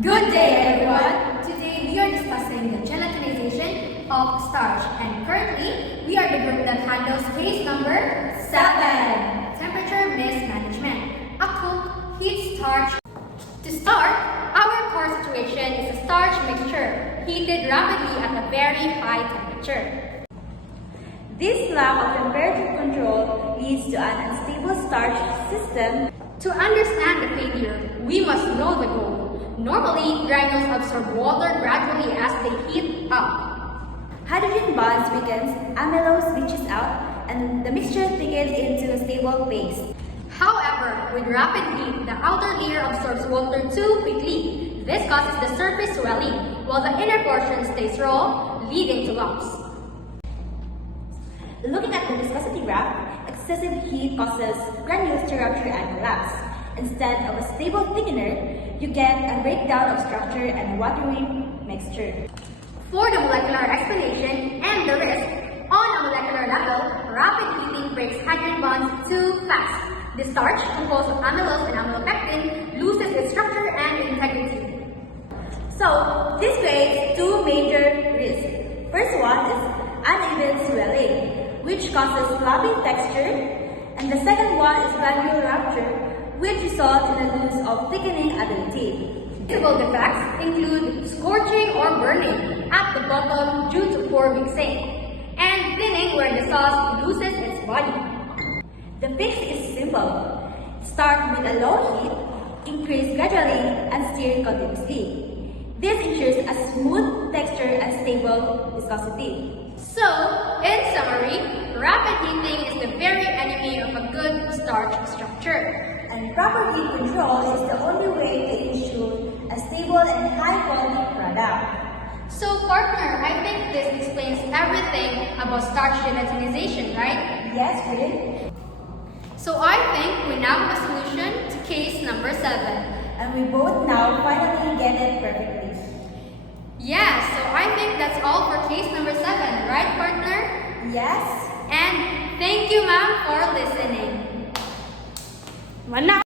Good day, everyone! Today we are discussing the gelatinization of starch, and currently we are the group that handles case number 7, temperature mismanagement. A cook heats starch. To start, our core situation is a starch mixture heated rapidly at a very high temperature. This lack of temperature control leads to an unstable starch system. To understand the failure, we must know the goal. Normally, granules absorb water gradually as they heat up. Hydrogen bonds weakens, amylose leaches out, and the mixture thickens into a stable paste. However, with rapid heat, the outer layer absorbs water too quickly. This causes the surface swelling, while the inner portion stays raw, leading to lumps. Looking at the viscosity graph, excessive heat causes granules to rupture and collapse. Instead of a stable thickener, you get a breakdown of structure and a watery mixture. For the molecular explanation and the risk, on a molecular level, rapid heating breaks hydrogen bonds too fast. The starch, composed of amylose and amylopectin, loses its structure and integrity. So, this creates two major risks. First one is uneven swelling, which causes floppy texture, and the second one is granule rupture, which results in the loss of thickening ability. Visible defects include scorching or burning at the bottom due to poor mixing, and thinning where the sauce loses its body. The fix is simple. Start with a low heat, increase gradually, and stir continuously. This ensures a smooth texture and stable viscosity. So, in summary, rapid heating is the very enemy of a good starch structure. And proper heat control is the only way to ensure a stable and high-quality product. So, partner, I think this explains everything about starch gelatinization, right? Yes, Rin. So, I think we now have a solution to case number 7. And we both now finally get it perfectly. Yeah, so I think that's all for case number 7, right, partner? Yes. And thank you, ma'am, for listening. Mana?